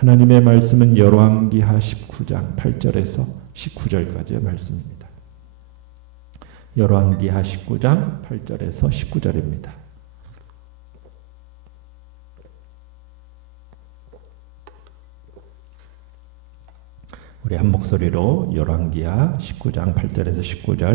하나님의 말씀은 열왕기하 19장 8절에서 19절까지의 말씀입니다. 열왕기하 19장 8절에서 19절입니다. 우리 한 목소리로 열왕기하 19장 8절에서 19절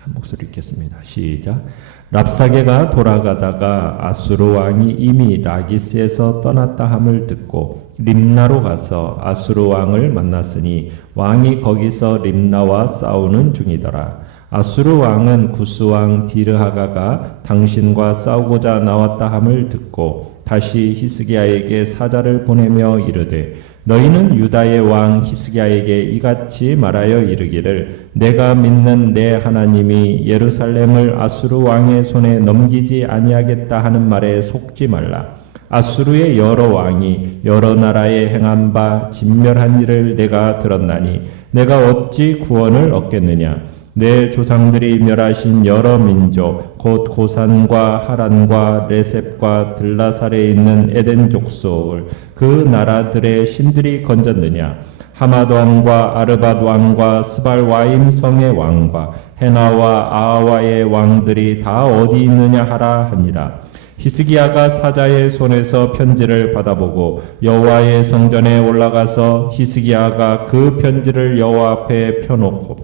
한 목소리 읽겠습니다. 시작. 랍사게가 돌아가다가 아수르 왕이 이미 라기스에서 떠났다 함을 듣고 림나로 가서 아수르 왕을 만났으니 왕이 거기서 림나와 싸우는 중이더라. 아수르 왕은 구스 왕 디르하가가 당신과 싸우고자 나왔다 함을 듣고 다시 히스기야에게 사자를 보내며 이르되 너희는 유다의 왕 히스기야에게 이같이 말하여 이르기를 내가 믿는 내 하나님이 예루살렘을 아수르 왕의 손에 넘기지 아니하겠다 하는 말에 속지 말라. 아수르의 여러 왕이 여러 나라에 행한 바 진멸한 일을 내가 들었나니 내가 어찌 구원을 얻겠느냐. 내 조상들이 멸하신 여러 민족 곧 고산과 하란과 레셉과 들라살에 있는 에덴 족속을 그 나라들의 신들이 건졌느냐. 하맛 왕과 아르밧 왕과 스발와임 성의 왕과 헤나와 아하와의 왕들이 다 어디 있느냐 하라 하니라. 히스기야가 사자의 손에서 편지를 받아보고 여호와의 성전에 올라가서 히스기야가 그 편지를 여호와 앞에 펴놓고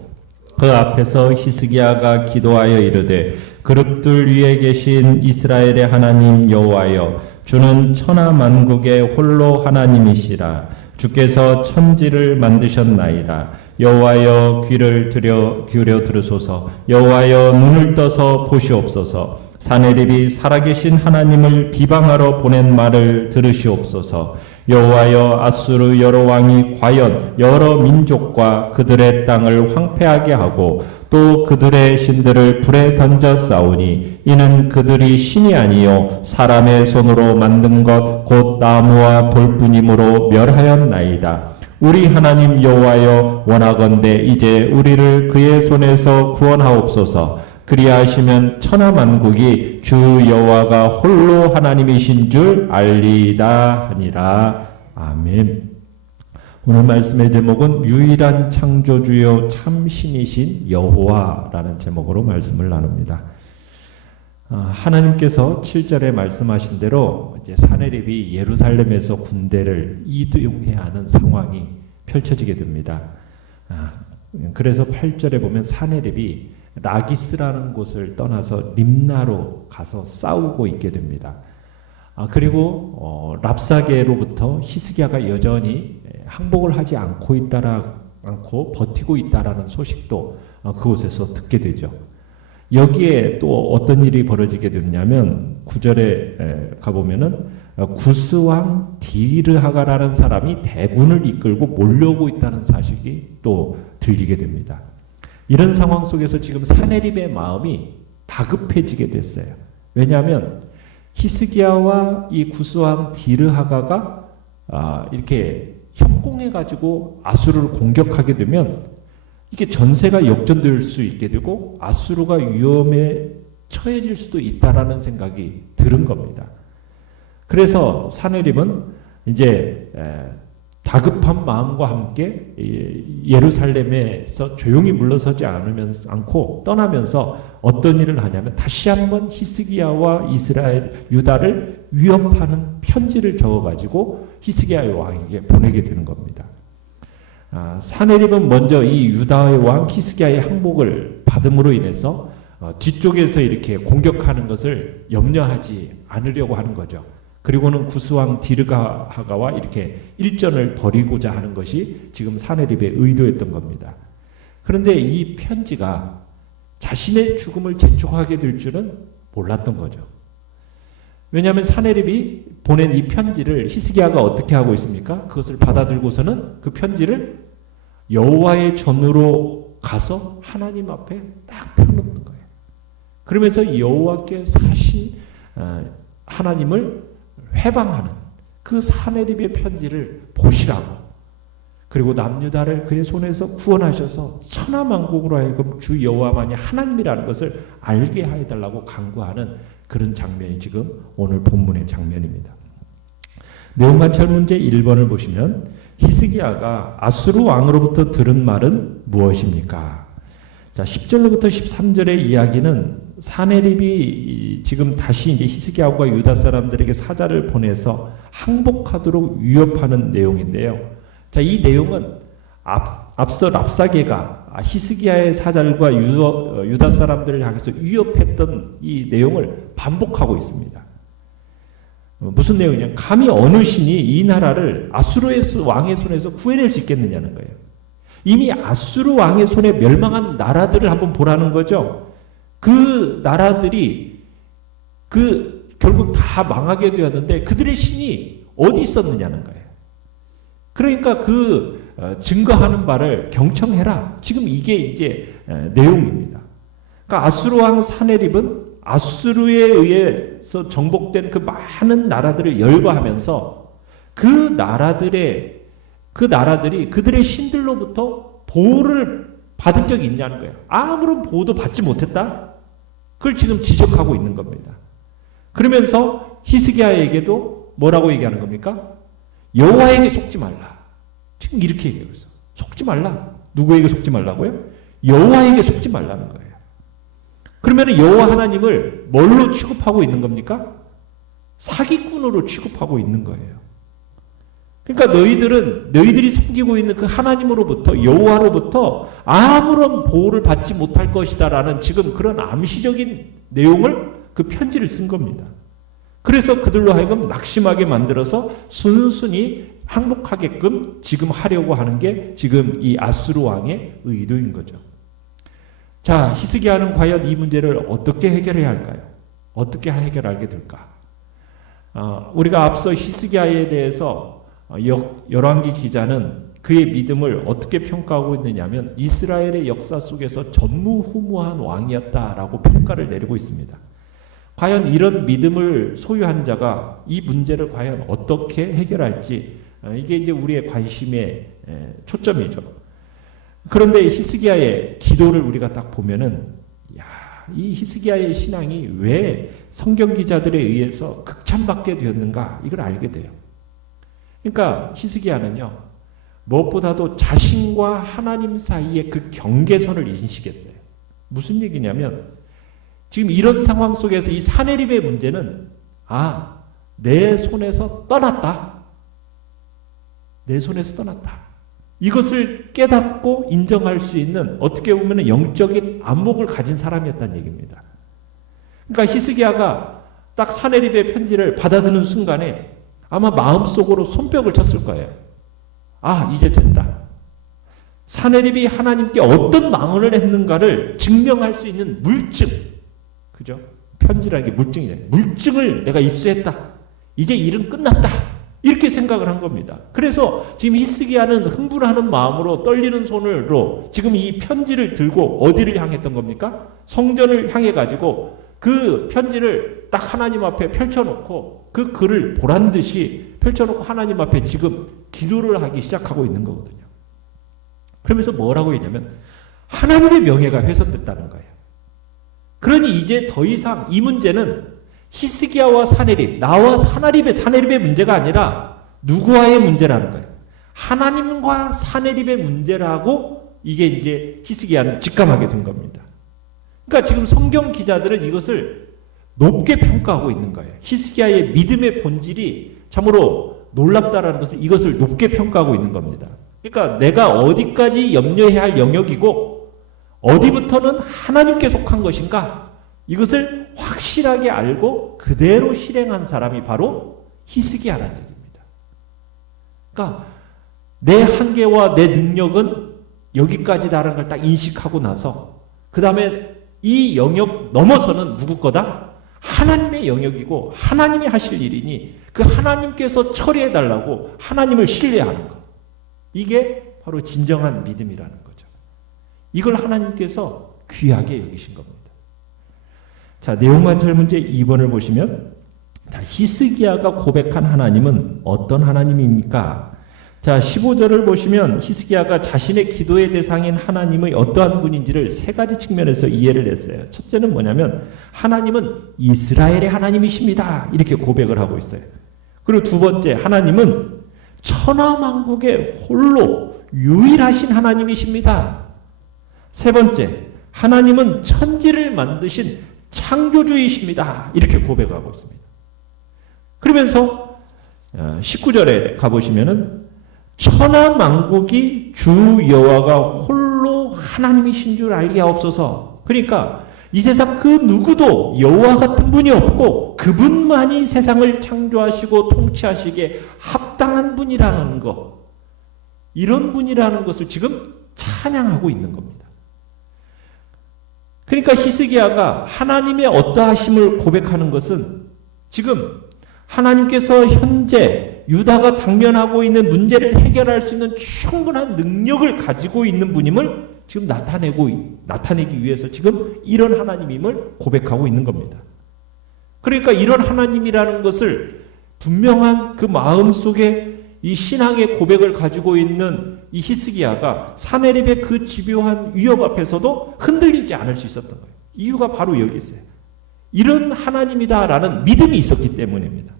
그 앞에서 히스기야가 기도하여 이르되 그룹들 위에 계신 이스라엘의 하나님 여호와여 주는 천하 만국의 홀로 하나님이시라. 주께서 천지를 만드셨나이다. 여호와여 귀를 기울여 들으소서. 여호와여 눈을 떠서 보시옵소서. 사네립이 살아계신 하나님을 비방하러 보낸 말을 들으시옵소서. 여호와여 아수르 여러 왕이 과연 여러 민족과 그들의 땅을 황폐하게 하고 또 그들의 신들을 불에 던져 싸우니 이는 그들이 신이 아니요 사람의 손으로 만든 것 곧 나무와 돌뿐이므로 멸하였나이다. 우리 하나님 여호와여 원하건대 이제 우리를 그의 손에서 구원하옵소서. 그리하시면 천하 만국이 주 여호와가 홀로 하나님이신 줄 알리이다 하니라. 아멘. 오늘 말씀의 제목은 유일한 창조주요 참 신이신 여호와라는 제목으로 말씀을 나눕니다. 하나님께서 7절에 말씀하신 대로 이제 사네립이 예루살렘에서 군대를 이동해야 하는 상황이 펼쳐지게 됩니다. 그래서 8절에 보면 사네립이 라기스라는 곳을 떠나서 림나로 가서 싸우고 있게 됩니다. 그리고 랍사게로부터 히스기야가 여전히 항복을 하지 않고 버티고 있다라는 소식도 그곳에서 듣게 되죠. 여기에 또 어떤 일이 벌어지게 되냐면 9절에 가보면은 구스 왕 디르하가라는 사람이 대군을 이끌고 몰려오고 있다는 사실이 또 들리게 됩니다. 이런 상황 속에서 지금 사네립의 마음이 다급해지게 됐어요. 왜냐하면 히스기야와 이 구스왕 디르하가가 이렇게 협공해가지고 아수르를 공격하게 되면 이게 전세가 역전될 수 있게 되고 아수르가 위험에 처해질 수도 있다라는 생각이 들은 겁니다. 그래서 사네립은 이제 다급한 마음과 함께 예루살렘에서 조용히 물러서지 않고 떠나면서 어떤 일을 하냐면 다시 한번 히스기야와 이스라엘 유다를 위협하는 편지를 적어가지고 히스기야의 왕에게 보내게 되는 겁니다. 사네립은 먼저 이 유다의 왕 히스기야의 항복을 받음으로 인해서 뒤쪽에서 이렇게 공격하는 것을 염려하지 않으려고 하는 거죠. 그리고는 구스왕 디르하가와 이렇게 일전을 벌이고자 하는 것이 지금 사네립의 의도였던 겁니다. 그런데 이 편지가 자신의 죽음을 재촉하게 될 줄은 몰랐던 거죠. 왜냐하면 사네립이 보낸 이 편지를 히스기야가 어떻게 하고 있습니까? 그것을 받아들고서는 그 편지를 여호와의 전으로 가서 하나님 앞에 딱 펴놓는 거예요. 그러면서 여호와께 사신 하나님을 회방하는 그 사네립의 편지를 보시라고, 그리고 남유다를 그의 손에서 구원하셔서 천하만국으로 하여금 주 여호와만이 하나님이라는 것을 알게 해달라고 간구하는 그런 장면이 지금 오늘 본문의 장면입니다. 내용관찰 문제 1번을 보시면 히스기야가 아수르 왕으로부터 들은 말은 무엇입니까? 자, 10절로부터 13절의 이야기는 사네립이 지금 다시 이제 히스기야와 유다 사람들에게 사자를 보내서 항복하도록 위협하는 내용인데요. 자, 이 내용은 앞서 랍사게가 히스기야의 사자들과 유다 사람들을 향해서 위협했던 이 내용을 반복하고 있습니다. 무슨 내용이냐? 감히 어느 신이 이 나라를 아수르 왕의 손에서 구해낼 수 있겠느냐는 거예요. 이미 아수르 왕의 손에 멸망한 나라들을 한번 보라는 거죠. 그 나라들이 결국 다 망하게 되었는데 그들의 신이 어디 있었느냐는 거예요. 그러니까 증거하는 바를 경청해라. 지금 이게 이제 내용입니다. 그러니까 아수르 왕 사네립은 아수르에 의해서 정복된 그 많은 나라들을 열거하면서 그 나라들이 그들의 신들로부터 보호를 받은 적이 있냐는 거예요. 아무런 보호도 받지 못했다. 그걸 지금 지적하고 있는 겁니다. 그러면서 히스기야에게도 뭐라고 얘기하는 겁니까? 여호와에게 속지 말라. 지금 이렇게 얘기하고 있어. 속지 말라. 누구에게 속지 말라고요? 여호와에게 속지 말라는 거예요. 그러면 여호와 하나님을 뭘로 취급하고 있는 겁니까? 사기꾼으로 취급하고 있는 거예요. 그러니까 너희들이 섬기고 있는 그 하나님으로부터 여호와로부터 아무런 보호를 받지 못할 것이다라는 지금 그런 암시적인 내용을 그 편지를 쓴 겁니다. 그래서 그들로 하여금 낙심하게 만들어서 순순히 항복하게끔 지금 하려고 하는 게 지금 이 아수르 왕의 의도인 거죠. 자, 히스기야는 과연 이 문제를 어떻게 해결해야 할까요? 어떻게 해결하게 될까? 우리가 앞서 히스기야에 대해서 열왕기 기자는 그의 믿음을 어떻게 평가하고 있느냐면 이스라엘의 역사 속에서 전무후무한 왕이었다라고 평가를 내리고 있습니다. 과연 이런 믿음을 소유한 자가 이 문제를 과연 어떻게 해결할지 이게 이제 우리의 관심의 초점이죠. 그런데 히스기야의 기도를 우리가 딱 보면은 이 히스기야의 신앙이 왜 성경 기자들에 의해서 극찬받게 되었는가 이걸 알게 돼요. 그러니까 히스기야는요 무엇보다도 자신과 하나님 사이의 그 경계선을 인식했어요. 무슨 얘기냐면 지금 이런 상황 속에서 이 사네립의 문제는 내 손에서 떠났다. 내 손에서 떠났다. 이것을 깨닫고 인정할 수 있는 어떻게 보면 영적인 안목을 가진 사람이었다는 얘기입니다. 그러니까 히스기야가 딱 사네립의 편지를 받아드는 순간에 아마 마음속으로 손뼉을 쳤을 거예요. 이제 된다. 사네립이 하나님께 어떤 망언을 했는가를 증명할 수 있는 물증. 그죠? 편지라는 게 물증이잖아요. 물증을 내가 입수했다. 이제 일은 끝났다. 이렇게 생각을 한 겁니다. 그래서 지금 히스기야는 흥분하는 마음으로 떨리는 손으로 지금 이 편지를 들고 어디를 향했던 겁니까? 성전을 향해 가지고 그 편지를 딱 하나님 앞에 펼쳐놓고 그 글을 보란 듯이 펼쳐놓고 하나님 앞에 지금 기도를 하기 시작하고 있는 거거든요. 그러면서 뭐라고 했냐면 하나님의 명예가 훼손됐다는 거예요. 그러니 이제 더 이상 이 문제는 히스기야와 사네립, 나와 사네립의 문제가 아니라 누구와의 문제라는 거예요. 하나님과 사네립의 문제라고 이게 이제 히스기야는 직감하게 된 겁니다. 그러니까 지금 성경 기자들은 이것을 높게 평가하고 있는 거예요. 히스기야의 믿음의 본질이 참으로 놀랍다라는 것을 이것을 높게 평가하고 있는 겁니다. 그러니까 내가 어디까지 염려해야 할 영역이고 어디부터는 하나님께 속한 것인가 이것을 확실하게 알고 그대로 실행한 사람이 바로 히스기야라는 얘기입니다. 그러니까 내 한계와 내 능력은 여기까지다라는 걸 딱 인식하고 나서 그 다음에 이 영역 넘어서는 누구 거다? 하나님의 영역이고 하나님이 하실 일이니 그 하나님께서 처리해달라고 하나님을 신뢰하는 것. 이게 바로 진정한 믿음이라는 거죠. 이걸 하나님께서 귀하게 여기신 겁니다. 자, 내용관찰 문제 2번을 보시면 자, 히스기야가 고백한 하나님은 어떤 하나님입니까? 자, 15절을 보시면 히스기야가 자신의 기도의 대상인 하나님의 어떠한 분인지를 세 가지 측면에서 이해를 했어요. 첫째는 뭐냐면 하나님은 이스라엘의 하나님이십니다. 이렇게 고백을 하고 있어요. 그리고 두 번째, 하나님은 천하만국의 홀로 유일하신 하나님이십니다. 세 번째, 하나님은 천지를 만드신 창조주이십니다. 이렇게 고백하고 있습니다. 그러면서 19절에 가보시면은 천하만국이 주 여호와가 홀로 하나님이신 줄 알게 하옵소서. 그러니까 이 세상 그 누구도 여호와 같은 분이 없고 그분만이 세상을 창조하시고 통치하시기에 합당한 분이라는 것, 이런 분이라는 것을 지금 찬양하고 있는 겁니다. 그러니까 히스기야가 하나님의 어떠하심을 고백하는 것은 지금 하나님께서 현재 유다가 당면하고 있는 문제를 해결할 수 있는 충분한 능력을 가지고 있는 분임을 지금 나타내기 위해서 지금 이런 하나님임을 고백하고 있는 겁니다. 그러니까 이런 하나님이라는 것을 분명한 그 마음 속에 이 신앙의 고백을 가지고 있는 이 히스기야가 사네립의 그 집요한 위협 앞에서도 흔들리지 않을 수 있었던 거예요. 이유가 바로 여기 있어요. 이런 하나님이다라는 믿음이 있었기 때문입니다.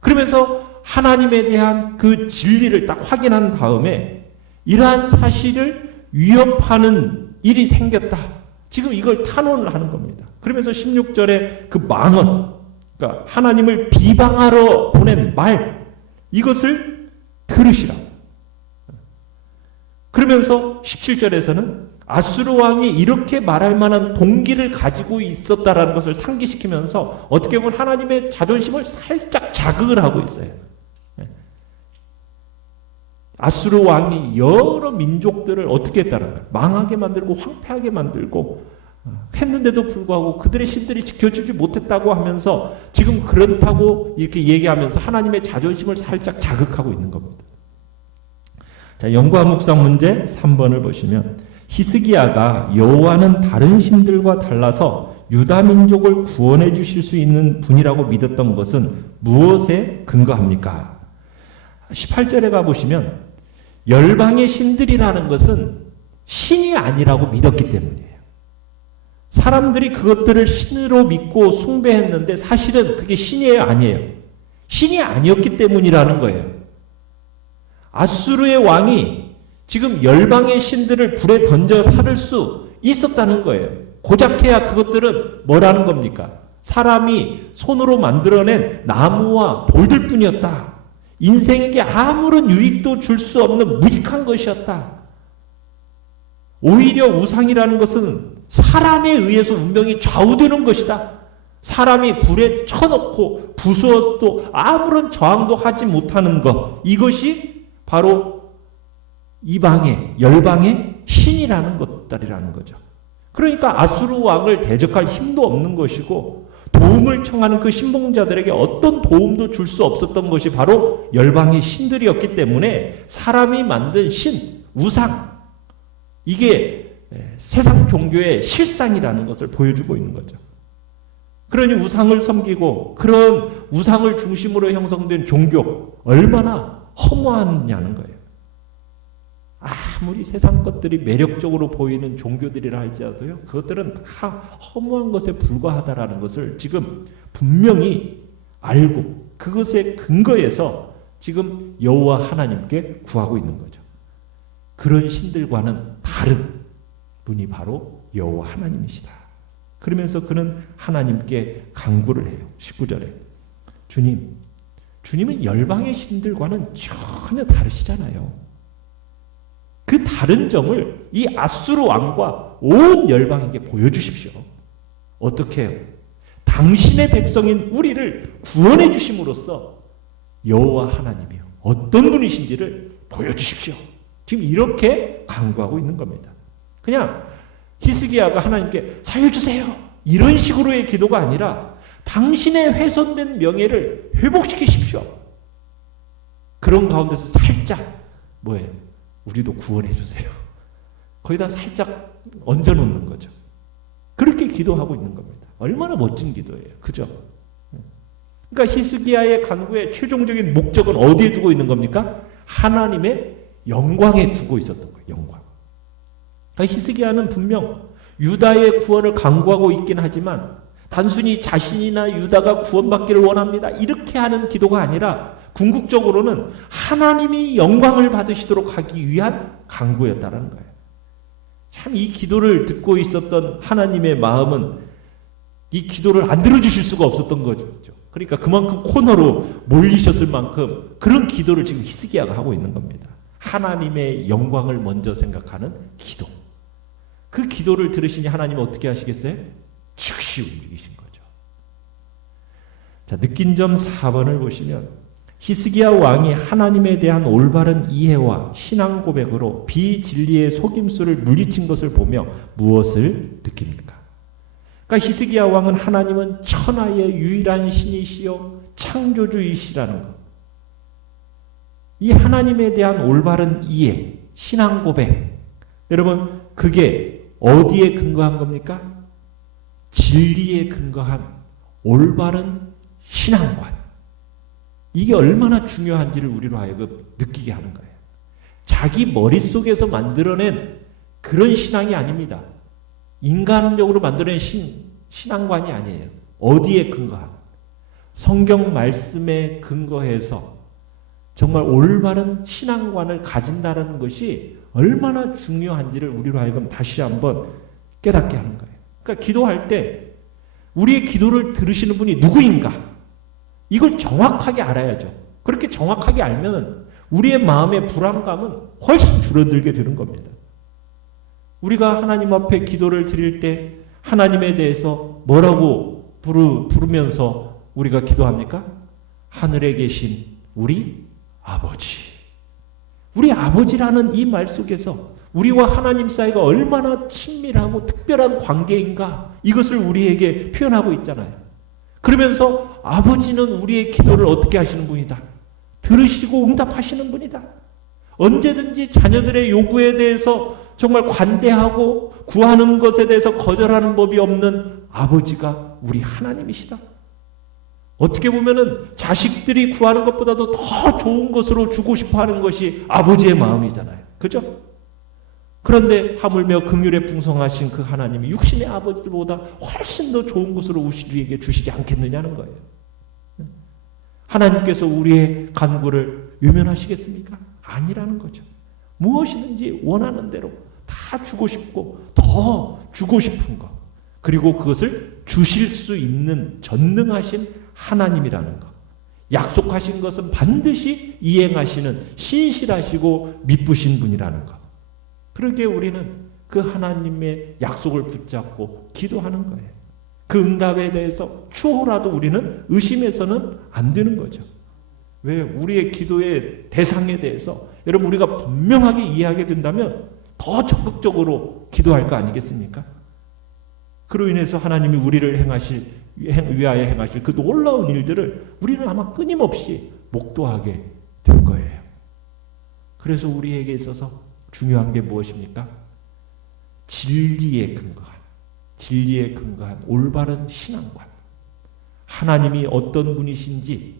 그러면서 하나님에 대한 그 진리를 딱 확인한 다음에 이러한 사실을 위협하는 일이 생겼다. 지금 이걸 탄원을 하는 겁니다. 그러면서 16절에 그 망언, 그러니까 하나님을 비방하러 보낸 말, 이것을 들으시라고. 그러면서 17절에서는 아수르 왕이 이렇게 말할 만한 동기를 가지고 있었다라는 것을 상기시키면서 어떻게 보면 하나님의 자존심을 살짝 자극을 하고 있어요. 아수르 왕이 여러 민족들을 어떻게 했다는 거예요? 망하게 만들고 황폐하게 만들고 했는데도 불구하고 그들의 신들이 지켜주지 못했다고 하면서 지금 그렇다고 이렇게 얘기하면서 하나님의 자존심을 살짝 자극하고 있는 겁니다. 자, 연구와 묵상 문제 3번을 보시면 히스기야가 여호와는 다른 신들과 달라서 유다 민족을 구원해 주실 수 있는 분이라고 믿었던 것은 무엇에 근거합니까? 18절에 가보시면 열방의 신들이라는 것은 신이 아니라고 믿었기 때문이에요. 사람들이 그것들을 신으로 믿고 숭배했는데 사실은 그게 신이에요, 아니에요? 신이 아니었기 때문이라는 거예요. 아수르의 왕이 지금 열방의 신들을 불에 던져 살을 수 있었다는 거예요. 고작해야 그것들은 뭐라는 겁니까? 사람이 손으로 만들어낸 나무와 돌들 뿐이었다. 인생에게 아무런 유익도 줄 수 없는 무익한 것이었다. 오히려 우상이라는 것은 사람에 의해서 운명이 좌우되는 것이다. 사람이 불에 쳐놓고 부수어도 아무런 저항도 하지 못하는 것, 이것이 바로 이방의 열방의 신이라는 것들이라는 거죠. 그러니까 아수르 왕을 대적할 힘도 없는 것이고 도움을 청하는 그 신봉자들에게 어떤 도움도 줄 수 없었던 것이 바로 열방의 신들이었기 때문에 사람이 만든 신, 우상, 이게 세상 종교의 실상이라는 것을 보여주고 있는 거죠. 그러니 우상을 섬기고 그런 우상을 중심으로 형성된 종교 얼마나 허무하냐는 거예요. 아무리 세상 것들이 매력적으로 보이는 종교들이라 할지라도요, 그것들은 다 허무한 것에 불과하다라는 것을 지금 분명히 알고 그것에 근거해서 지금 여호와 하나님께 구하고 있는 거죠. 그런 신들과는 다른 분이 바로 여호와 하나님이시다. 그러면서 그는 하나님께 간구를 해요. 19절에 주님은 열방의 신들과는 전혀 다르시잖아요. 그 다른 점을 이 아수르 왕과 온 열방에게 보여주십시오. 어떻게 해요? 당신의 백성인 우리를 구원해 주심으로써 여호와 하나님이요, 어떤 분이신지를 보여주십시오. 지금 이렇게 간구하고 있는 겁니다. 그냥 히스기야가 하나님께 살려주세요, 이런 식으로의 기도가 아니라 당신의 훼손된 명예를 회복시키십시오. 그런 가운데서 살짝 뭐예요? 우리도 구원해 주세요. 거기다 살짝 얹어놓는 거죠. 그렇게 기도하고 있는 겁니다. 얼마나 멋진 기도예요. 그죠? 그러니까 히스기야의 간구의 최종적인 목적은 어디에 두고 있는 겁니까? 하나님의 영광에 두고 있었던 거예요. 영광. 그러니까 히스기야는 분명 유다의 구원을 간구하고 있긴 하지만 단순히 자신이나 유다가 구원받기를 원합니다. 이렇게 하는 기도가 아니라 궁극적으로는 하나님이 영광을 받으시도록 하기 위한 간구였다는 거예요. 참 이 기도를 듣고 있었던 하나님의 마음은 이 기도를 안 들어주실 수가 없었던 거죠. 그러니까 그만큼 코너로 몰리셨을 만큼 그런 기도를 지금 히스기야가 하고 있는 겁니다. 하나님의 영광을 먼저 생각하는 기도. 그 기도를 들으시니 하나님은 어떻게 하시겠어요? 즉시 움직이신 거죠. 자, 느낀 점 4번을 보시면 히스기야 왕이 하나님에 대한 올바른 이해와 신앙 고백으로 비진리의 속임수를 물리친 것을 보며 무엇을 느낍니까? 그러니까 히스기야 왕은 하나님은 천하의 유일한 신이시요 창조주이시라는 것. 이 하나님에 대한 올바른 이해, 신앙 고백. 여러분, 그게 어디에 근거한 겁니까? 진리에 근거한 올바른 신앙관. 이게 얼마나 중요한지를 우리로 하여금 느끼게 하는 거예요. 자기 머릿속에서 만들어낸 그런 신앙이 아닙니다. 인간적으로 만들어낸 신앙관이 아니에요. 어디에 근거한? 성경 말씀에 근거해서 정말 올바른 신앙관을 가진다는 것이 얼마나 중요한지를 우리로 하여금 다시 한번 깨닫게 하는 거예요. 그러니까 기도할 때 우리의 기도를 들으시는 분이 누구인가? 이걸 정확하게 알아야죠. 그렇게 정확하게 알면 우리의 마음의 불안감은 훨씬 줄어들게 되는 겁니다. 우리가 하나님 앞에 기도를 드릴 때 하나님에 대해서 뭐라고 부르면서 우리가 기도합니까? 하늘에 계신 우리 아버지. 우리 아버지라는 이 말 속에서 우리와 하나님 사이가 얼마나 친밀하고 특별한 관계인가 이것을 우리에게 표현하고 있잖아요. 그러면서 아버지는 우리의 기도를 어떻게 하시는 분이다. 들으시고 응답하시는 분이다. 언제든지 자녀들의 요구에 대해서 정말 관대하고 구하는 것에 대해서 거절하는 법이 없는 아버지가 우리 하나님이시다. 어떻게 보면은 자식들이 구하는 것보다도 더 좋은 것으로 주고 싶어 하는 것이 아버지의 마음이잖아요. 그죠? 그런데 하물며 긍휼에 풍성하신 그 하나님이 육신의 아버지들보다 훨씬 더 좋은 것으로 우리에게 주시지 않겠느냐는 거예요. 하나님께서 우리의 간구를 외면하시겠습니까? 아니라는 거죠. 무엇이든지 원하는 대로 다 주고 싶고 더 주고 싶은 것. 그리고 그것을 주실 수 있는 전능하신 하나님이라는 것. 약속하신 것은 반드시 이행하시는 신실하시고 미쁘신 분이라는 것. 그러기에 우리는 그 하나님의 약속을 붙잡고 기도하는 거예요. 그 응답에 대해서 추호라도 우리는 의심해서는 안 되는 거죠. 왜? 우리의 기도의 대상에 대해서 여러분 우리가 분명하게 이해하게 된다면 더 적극적으로 기도할 거 아니겠습니까? 그로 인해서 하나님이 우리를 위하여 행하실 그 놀라운 일들을 우리는 아마 끊임없이 목도하게 될 거예요. 그래서 우리에게 있어서 중요한 게 무엇입니까? 진리에 근거한 올바른 신앙관. 하나님이 어떤 분이신지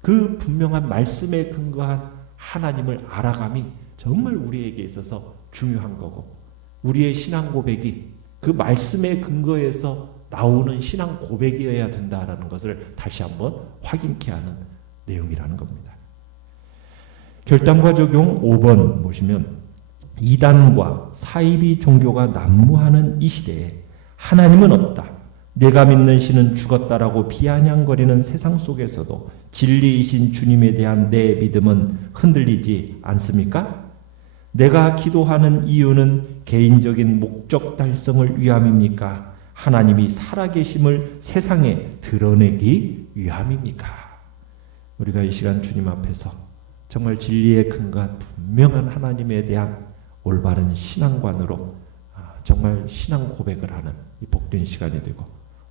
그 분명한 말씀에 근거한 하나님을 알아감이 정말 우리에게 있어서 중요한 거고, 우리의 신앙 고백이 그 말씀에 근거해서 나오는 신앙 고백이어야 된다라는 것을 다시 한번 확인케 하는 내용이라는 겁니다. 결단과 적용 5번 보시면 이단과 사이비 종교가 난무하는 이 시대에 하나님은 없다. 내가 믿는 신은 죽었다라고 비아냥거리는 세상 속에서도 진리이신 주님에 대한 내 믿음은 흔들리지 않습니까? 내가 기도하는 이유는 개인적인 목적 달성을 위함입니까? 하나님이 살아계심을 세상에 드러내기 위함입니까? 우리가 이 시간 주님 앞에서 정말 진리에 근거한 분명한 하나님에 대한 올바른 신앙관으로 정말 신앙 고백을 하는 이 복된 시간이 되고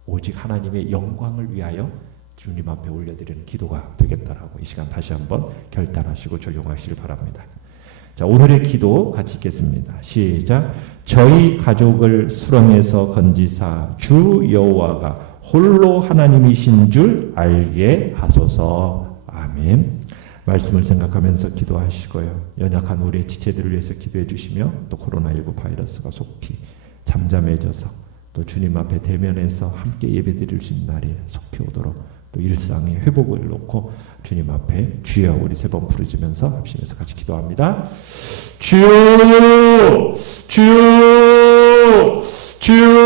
오직 하나님의 영광을 위하여 주님 앞에 올려드리는 기도가 되겠다라고 이 시간 다시 한번 결단하시고 적용하시길 바랍니다. 자, 오늘의 기도 같이 읽겠습니다. 시작. 저희 가족을 수렁에서 건지사 주 여호와가 홀로 하나님이신 줄 알게 하소서. 아멘. 말씀을 생각하면서 기도하시고요. 연약한 우리의 지체들을 위해서 기도해 주시며 또 코로나19 바이러스가 속히 잠잠해져서 또 주님 앞에 대면해서 함께 예배드릴 수 있는 날이 속히 오도록 또 일상의 회복을 놓고 주님 앞에 주여 우리 세 번 부르짖으면서 합심해서 같이 기도합니다. 주여 주여 주여